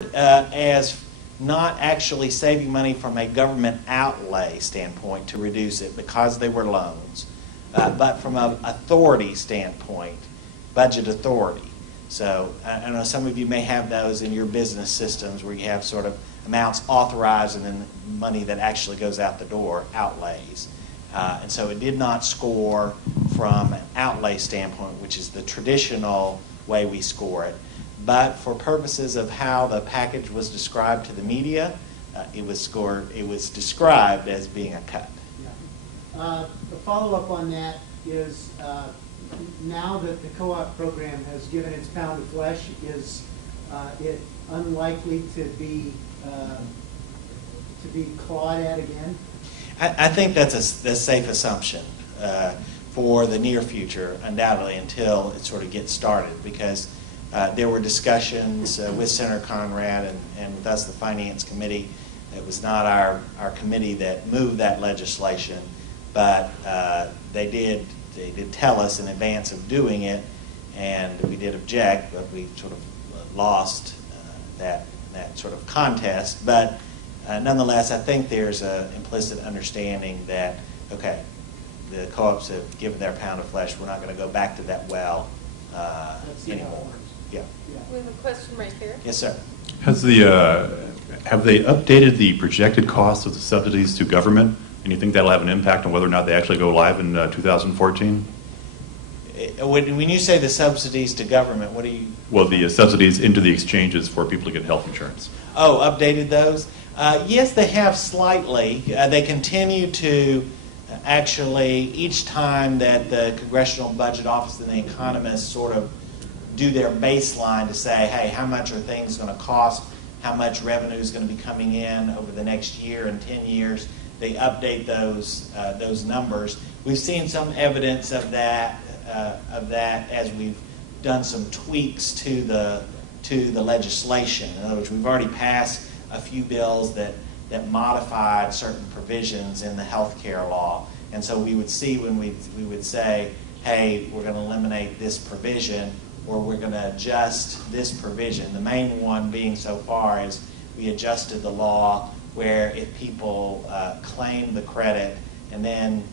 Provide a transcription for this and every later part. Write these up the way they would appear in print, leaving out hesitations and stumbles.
as not actually saving money from a government outlay standpoint to reduce it because they were loans, but from an authority standpoint, budget authority. So I know some of you may have those in your business systems where you have sort of amounts authorized and then money that actually goes out the door, outlays. And so it did not score from an outlay standpoint, which is the traditional way we score it. But for purposes of how the package was described to the media, it was described as being a cut. Yeah. The follow-up on that is now that the co-op program has given its pound of flesh, is it unlikely to be clawed at again? I think that's a safe assumption for the near future, undoubtedly, until it sort of gets started, because there were discussions with Senator Conrad and with us, the Finance Committee. It was not our committee that moved that legislation, but they did tell us in advance of doing it, and we did object, but we sort of lost that sort of contest. But nonetheless, I think there's an implicit understanding that, okay, the co-ops have given their pound of flesh. We're not going to go back to that well anymore. Yeah. We have a question right there. Yes, sir. Have they updated the projected cost of the subsidies to government? And you think that'll have an impact on whether or not they actually go live in 2014? When you say the subsidies to government, what do you... Well, the subsidies into the exchanges for people to get health insurance. Oh, updated those? Yes, they have slightly. They continue to actually, each time that the Congressional Budget Office and the economists sort of do their baseline to say, hey, how much are things going to cost, how much revenue is going to be coming in over the next year and 10 years, they update those numbers. We've seen some evidence of that as we've done some tweaks to the legislation. In other words, we've already passed a few bills that modified certain provisions in the health care law. And so we would see when we would say, hey, we're going to eliminate this provision, or we're going to adjust this provision. The main one being so far is we adjusted the law where if people claim the credit and then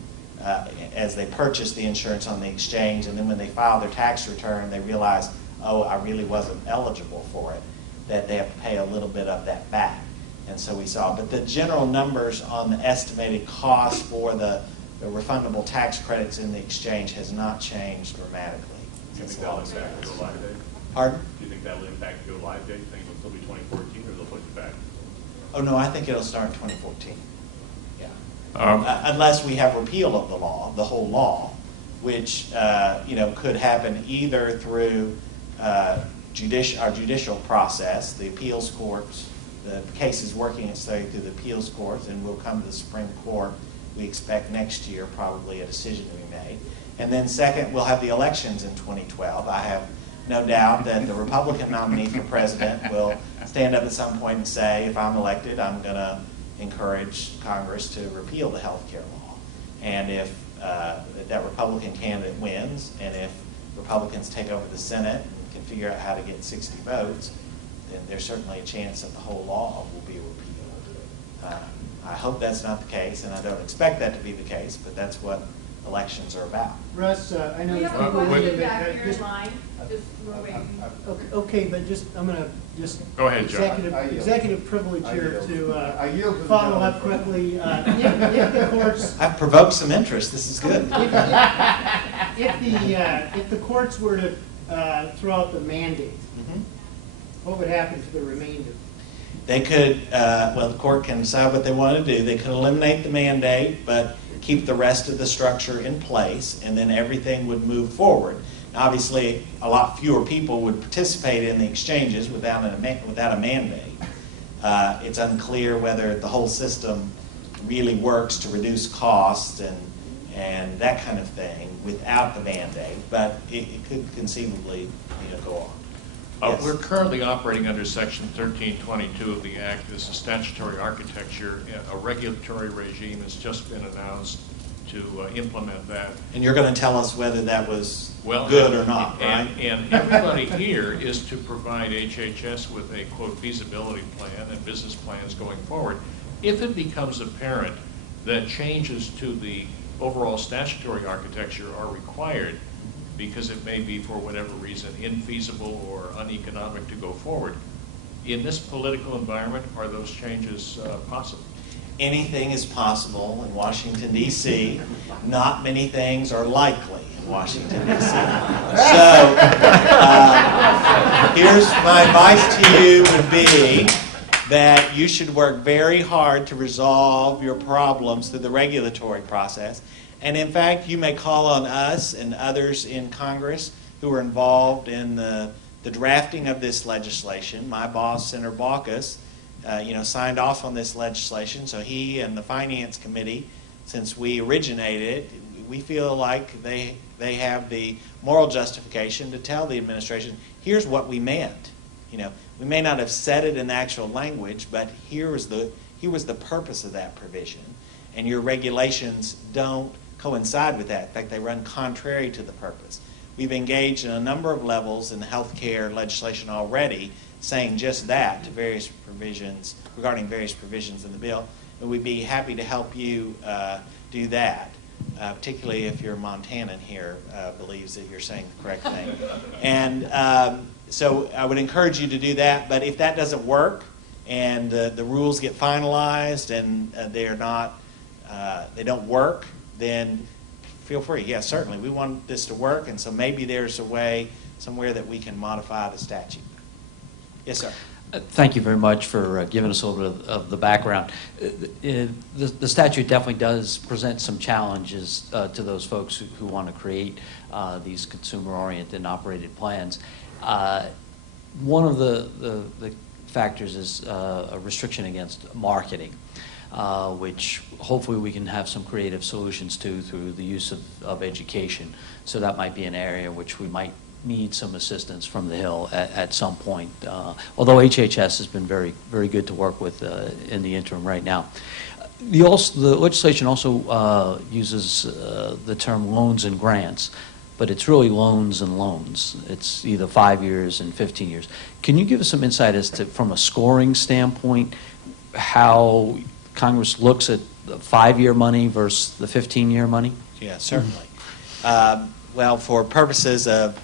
as they purchase the insurance on the exchange, and then when they file their tax return, they realize, oh, I really wasn't eligible for it, that they have to pay a little bit of that back. And so we saw, but the general numbers on the estimated cost for the refundable tax credits in the exchange has not changed dramatically. Do you think that'll impact the go live date? Pardon? Do you think that'll impact the go live date? Do you think it'll still be 2014 or they'll push it back? Oh, no, I think it'll start in 2014. Yeah. Unless we have repeal of the law, the whole law, which could happen either through our judicial process, the appeals courts. The case is working its way through the appeals courts, and will come to the Supreme Court. We expect next year probably a decision to be made. And then second, we'll have the elections in 2012. I have no doubt that the Republican nominee for president will stand up at some point and say, if I'm elected, I'm going to encourage Congress to repeal the health care law. And if that Republican candidate wins, and if Republicans take over the Senate and can figure out how to get 60 votes, then there's certainly a chance that the whole law will be repealed. I hope that's not the case, and I don't expect that to be the case, but that's what elections are about. Russ, I know We have a question back here in line. Just we're waiting. Okay, but I'm going to Go ahead, John. Executive privilege here to follow up quickly. If the courts, I've provoked some interest. This is good. if the courts were to throw out the mandate, what would happen to the remainder? They could, the court can decide what they want to do. They could eliminate the mandate, but keep the rest of the structure in place, and then everything would move forward. Now, obviously, a lot fewer people would participate in the exchanges without a mandate. It's unclear whether the whole system really works to reduce costs and that kind of thing without the mandate, but it could conceivably go on. Yes. We're currently operating under Section 1322 of the Act. This is statutory architecture. A regulatory regime has just been announced to implement that. And you're going to tell us whether that was Well, good or not, right? And everybody here is to provide HHS with a, quote, feasibility plan and business plans going forward. If it becomes apparent that changes to the overall statutory architecture are required because it may be, for whatever reason, infeasible or uneconomic to go forward, in this political environment, are those changes possible? Anything is possible in Washington, D.C. Not many things are likely in Washington, D.C. So here's my advice to you would be that you should work very hard to resolve your problems through the regulatory process. And in fact, you may call on us and others in Congress who are involved in the drafting of this legislation. My boss, Senator Baucus, signed off on this legislation, so he and the Finance Committee, since we originated it, we feel like they have the moral justification to tell the administration, here's what we meant. We may not have said it in actual language, but here was the purpose of that provision. And your regulations don't coincide with that. In fact, they run contrary to the purpose. We've engaged in a number of levels in healthcare legislation already, saying just that to various provisions, regarding various provisions in the bill, and we'd be happy to help you do that, particularly if your Montanan here believes that you're saying the correct thing. And so I would encourage you to do that, but if that doesn't work and the rules get finalized and they don't work, then feel free. Yes, certainly. We want this to work, and so maybe there's a way somewhere that we can modify the statute. Yes, sir. Thank you very much for giving us a little bit of the background. The statute definitely does present some challenges to those folks who want to create these consumer-oriented and operated plans. One of the factors is a restriction against marketing, which hopefully we can have some creative solutions to through the use of education. So that might be an area which we might need some assistance from the Hill at some point. Although HHS has been very, very good to work with in the interim right now. The legislation also uses the term loans and grants, but it's really loans and loans. It's either 5 years and 15 years. Can you give us some insight as to, from a scoring standpoint, how Congress looks at the 5-year money versus the 15-year money? Yeah, certainly. Well, for purposes of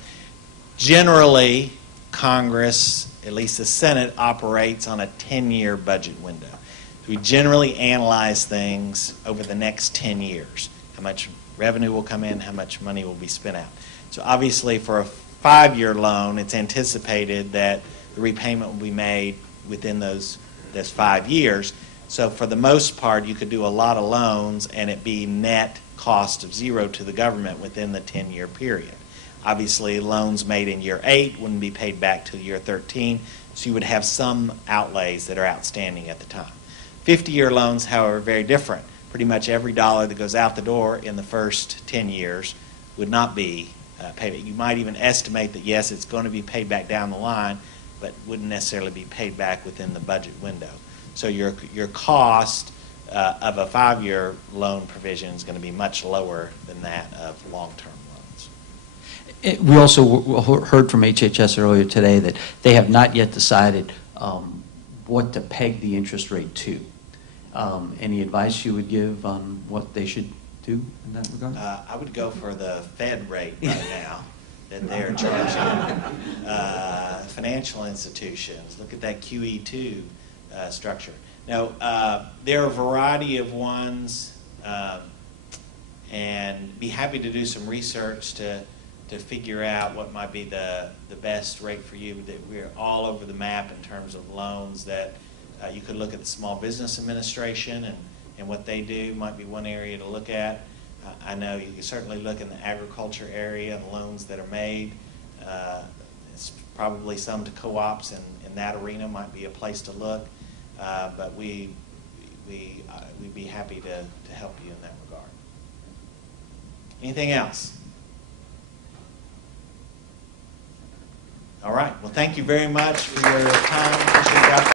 generally, Congress, at least the Senate, operates on a 10-year budget window. So we generally analyze things over the next 10 years. How much revenue will come in, how much money will be spent out. So obviously for a 5-year loan, it's anticipated that the repayment will be made within those 5 years. So for the most part, you could do a lot of loans and it be net cost of zero to the government within the 10-year period. Obviously, loans made in year 8 wouldn't be paid back till year 13, so you would have some outlays that are outstanding at the time. 50-year loans, however, are very different. Pretty much every dollar that goes out the door in the first 10 years would not be paid. You might even estimate that, yes, it's going to be paid back down the line, but wouldn't necessarily be paid back within the budget window. So your cost of a 5-year loan provision is going to be much lower than that of long-term loans. We also heard from HHS earlier today that they have not yet decided what to peg the interest rate to. Any advice you would give on what they should do in that regard? I would go for the Fed rate right now that they're charging financial institutions. Look at that QE2 structure. Now, there are a variety of ones, and be happy to do some research to figure out what might be the best rate for you. That we're all over the map in terms of loans. That you could look at the Small Business Administration and what they do might be one area to look at. I know you can certainly look in the agriculture area and loans that are made. It's probably some to co-ops in that arena might be a place to look. But we'd be happy to help you in that regard. Anything else? All right. Well, thank you very much for your time. Appreciate it.